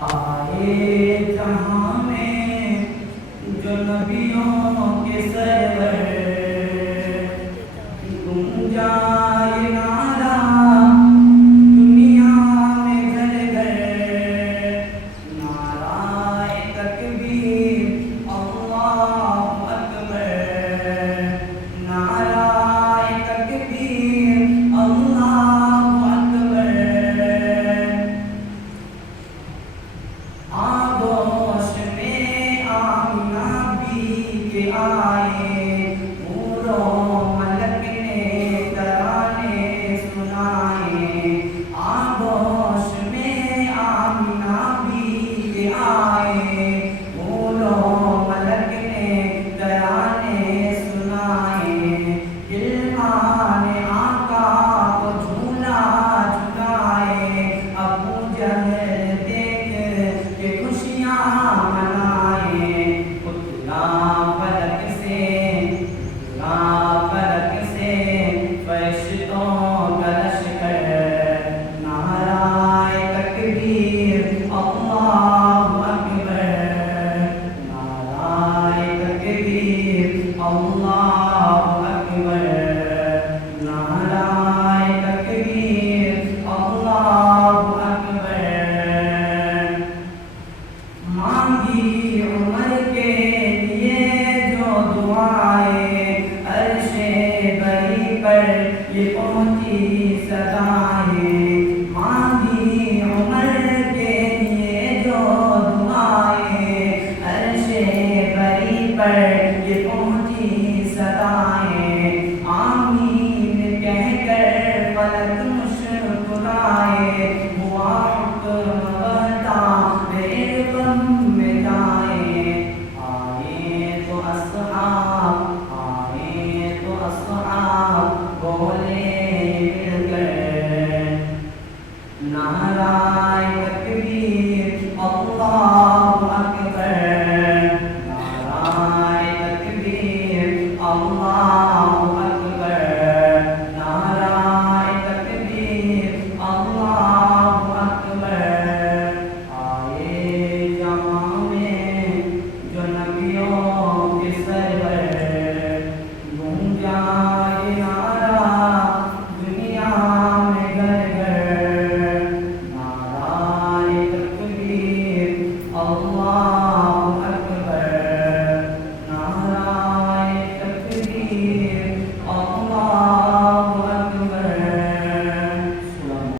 آئے جہاں میں جو نبیوں کے سرور، گونجائے نعرہ دنیا میں گھر گھر، نعرہ تکبیر اللہ اکبر، نعرہ تکبیر اللہ اکبر۔ آغوش میں آمنہ بھی کے آئے، حوروں ملک نے ترانے سنائے۔ آغوش میں آمنہ بھی کے آئے، حوروں ملک نے ترانے سنائے۔ غلمان آقا کو جھولا جھولائے، ابو جہل دیکھ کے خوشیاں منائے۔ اترا فلک سے فرشتوں کا لشکر، نعرہ تکبیر اللہ اکبر، نعرہ تکبیر اللہ اکبر، نعرہ تکبیر اللہ اکبر۔ مانگی عمر کے لیے جو دعائیں، عرش بری پر یہ پہنچی صدائیں۔ مانگی عمر کے لیے جو دعائیں، عرش بری پر یہ پہنچی صدائیں۔ آمین کہہ کر فلک مسکرائے، ہوا حکم بتا میرے غم میں جائے۔ آئے تو اصحاب بولے مل کر، نعرہ تکبیر